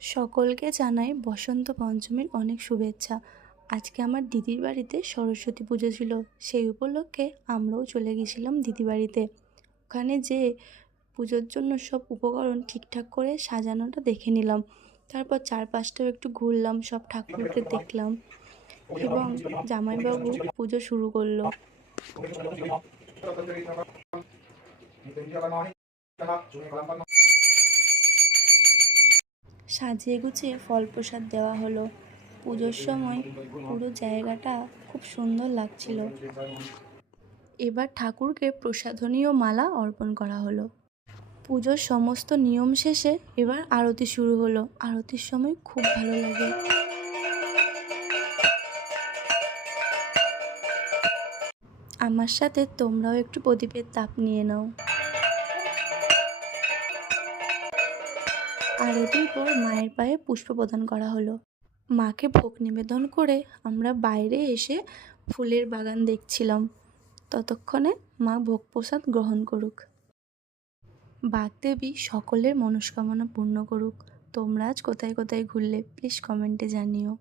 সকলকে জানাই বসন্ত পঞ্চমীর অনেক শুভেচ্ছা। আজকে আমার দিদির বাড়িতে সরস্বতী পুজো ছিল, সেই উপলক্ষে আমরাও চলে গেছিলাম দিদি বাড়িতে। ওখানে যেয়ে পুজোর জন্য সব উপকরণ ঠিকঠাক করে সাজানোটা দেখে নিলাম। তারপর চারপাশটাও একটু ঘুরলাম, সব ঠাকুরকে দেখলাম এবং জামাইবাবু পুজো শুরু করলো। সাজিয়ে গুছিয়ে ফল প্রসাদ দেওয়া হলো। পুজোর সময় পুরো জায়গাটা খুব সুন্দর লাগছিল। এবার ঠাকুরকে প্রসাধনীয় মালা অর্পণ করা হলো। পুজোর সমস্ত নিয়ম শেষে এবার আরতি শুরু হলো। আরতির সময় খুব ভালো লাগে। আমার সাথে তোমরাও একটু প্রদীপের তাপ নিয়ে নাও। আরতির পর মায়ের পায়ে পুষ্প প্রদান করা হলো। মাকে ভোগ নিবেদন করে আমরা বাইরে এসে ফুলের বাগান দেখছিলাম। ততক্ষণে মা ভোগ প্রসাদ গ্রহণ করুক। বাগদেবী সকলের মনস্কামনা পূর্ণ করুক। তোমরা আজ কোথায় কোথায় ঘুরলে প্লিজ কমেন্টে জানিও।